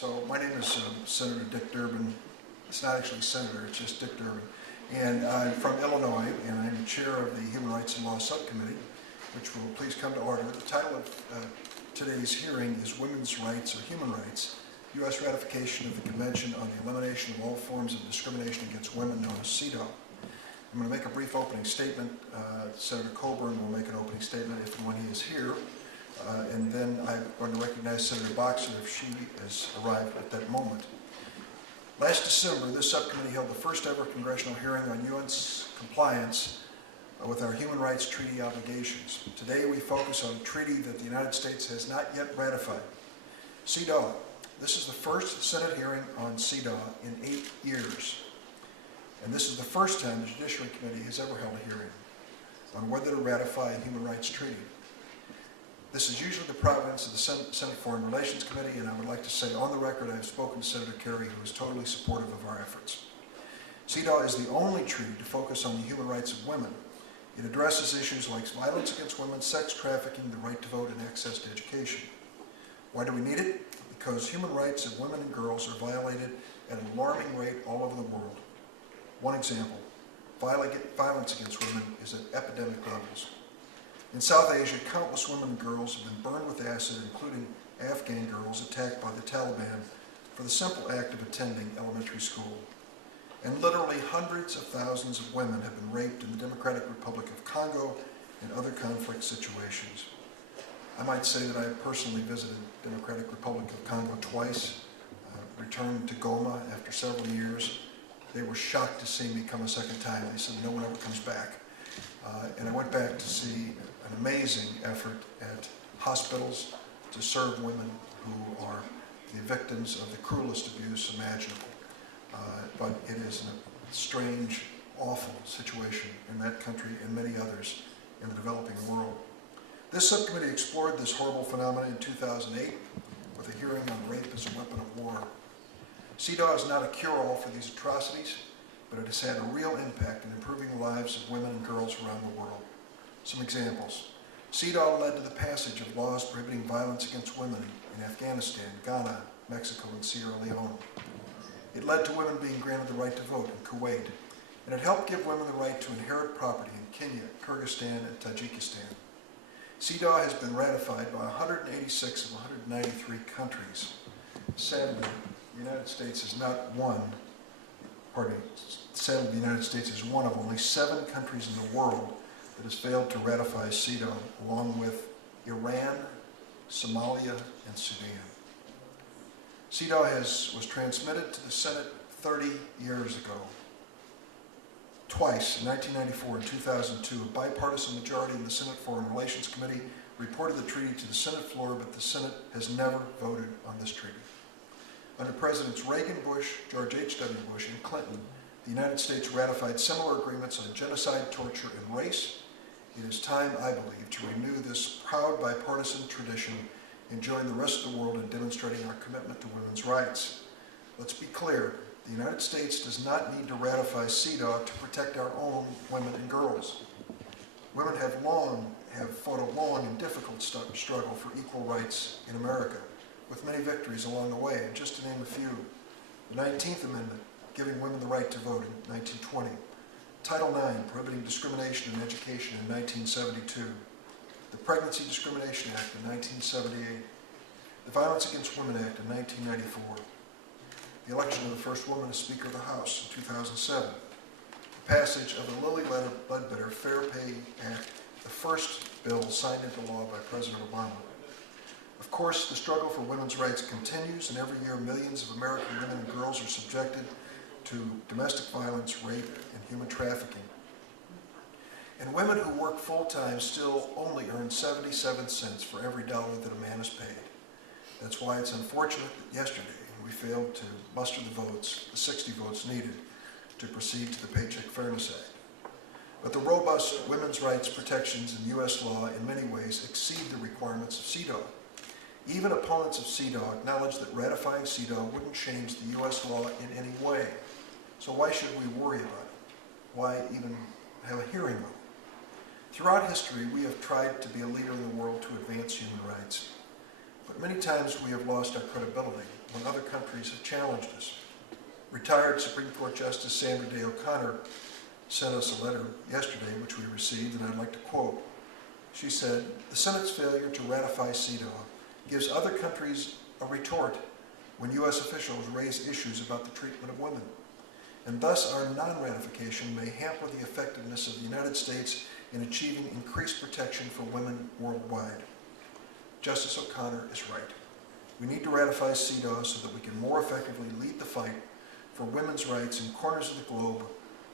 So my name is Senator Dick Durbin. It's not actually Senator, it's just Dick Durbin. And I'm from Illinois, and I'm the chair of the Human Rights and Law Subcommittee, which will please come to order. The title of today's hearing is Women's Rights or Human Rights, U.S. Ratification of the Convention on the Elimination of All Forms of Discrimination Against Women, known as CEDAW. I'm going to make a brief opening statement. Senator Coburn will make an opening statement if and when he is here. And then I'm going to recognize Senator Boxer if she has arrived at that moment. Last December, this subcommittee held the first ever congressional hearing on UN's compliance with our human rights treaty obligations. Today we focus on a treaty that the United States has not yet ratified. CEDAW. This is the first Senate hearing on CEDAW in 8 years. And this is the first time the Judiciary Committee has ever held a hearing on whether to ratify a human rights treaty. This is usually the province of the Senate Foreign Relations Committee, and I would like to say on the record I have spoken to Senator Kerry, who is totally supportive of our efforts. CEDAW is the only treaty to focus on the human rights of women. It addresses issues like violence against women, sex trafficking, the right to vote, and access to education. Why do we need it? Because human rights of women and girls are violated at an alarming rate all over the world. One example, violence against women is at epidemic levels. In South Asia, countless women and girls have been burned with acid, including Afghan girls attacked by the Taliban for the simple act of attending elementary school. And literally hundreds of thousands of women have been raped in the Democratic Republic of Congo and other conflict situations. I might say that I have personally visited the Democratic Republic of Congo twice, returned to Goma after several years. They were shocked to see me come a second time. They said no one ever comes back. And I went back to see an amazing effort at hospitals to serve women who are the victims of the cruelest abuse imaginable. But it is a strange, awful situation in that country and many others in the developing world. This subcommittee explored this horrible phenomenon in 2008 with a hearing on rape as a weapon of war. CEDAW is not a cure-all for these atrocities, but it has had a real impact in improving the lives of women and girls around the world. Some examples. CEDAW led to the passage of laws prohibiting violence against women in Afghanistan, Ghana, Mexico, and Sierra Leone. It led to women being granted the right to vote in Kuwait, and it helped give women the right to inherit property in Kenya, Kyrgyzstan, and Tajikistan. CEDAW has been ratified by 186 of 193 countries. Sadly, the United States is not one. Sadly, the United States is one of only 7 countries in the world that has failed to ratify CEDAW, along with Iran, Somalia, and Sudan. CEDAW was transmitted to the Senate 30 years ago. Twice, in 1994 and 2002, a bipartisan majority in the Senate Foreign Relations Committee reported the treaty to the Senate floor, but the Senate has never voted on this treaty. Under Presidents Reagan, Bush, George H.W. Bush, and Clinton, the United States ratified similar agreements on genocide, torture, and race. It is time, I believe, to renew this proud bipartisan tradition and join the rest of the world in demonstrating our commitment to women's rights. Let's be clear, the United States does not need to ratify CEDAW to protect our own women and girls. Women have fought a long and difficult struggle for equal rights in America, with many victories along the way, and just to name a few. The 19th Amendment, giving women the right to vote in 1920. Title IX, prohibiting discrimination in education in 1972. The Pregnancy Discrimination Act in 1978. The Violence Against Women Act in 1994. The election of the first woman as Speaker of the House in 2007. The passage of the Lilly Ledbetter Fair Pay Act, the first bill signed into law by President Obama. Of course, the struggle for women's rights continues, and every year millions of American women and girls are subjected to domestic violence, rape, and human trafficking. And women who work full-time still only earn 77 cents for every dollar that a man is paid. That's why it's unfortunate that yesterday we failed to muster the votes, the 60 votes needed to proceed to the Paycheck Fairness Act. But the robust women's rights protections in U.S. law in many ways exceed the requirements of CEDAW. Even opponents of CEDAW acknowledge that ratifying CEDAW wouldn't change the U.S. law in any way. So why should we worry about it? Why even have a hearing on it? Throughout history, we have tried to be a leader in the world to advance human rights. But many times we have lost our credibility when other countries have challenged us. Retired Supreme Court Justice Sandra Day O'Connor sent us a letter yesterday, which we received, and I'd like to quote. She said, "The Senate's failure to ratify CEDAW gives other countries a retort when U.S. officials raise issues about the treatment of women, and thus our non-ratification may hamper the effectiveness of the United States in achieving increased protection for women worldwide." Justice O'Connor is right. We need to ratify CEDAW so that we can more effectively lead the fight for women's rights in corners of the globe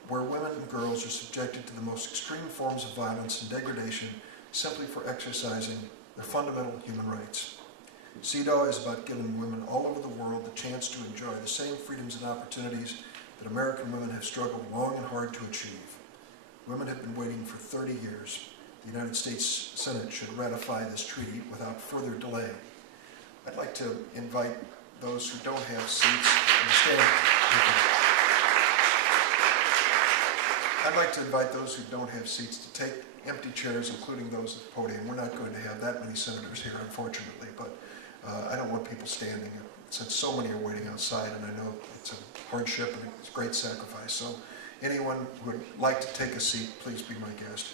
where women and girls are subjected to the most extreme forms of violence and degradation simply for exercising their fundamental human rights. CEDAW is about giving women all over the world the chance to enjoy the same freedoms and opportunities that American women have struggled long and hard to achieve. Women have been waiting for 30 years. The United States Senate should ratify this treaty without further delay. I'd like to invite those who don't have seats to stand. I'd like to invite those who don't have seats to take empty chairs, including those at the podium. We're not going to have that many senators here, unfortunately, but I don't want people standing since so many are waiting outside, and I know it's a hardship and it's a great sacrifice. So anyone who would like to take a seat, please be my guest.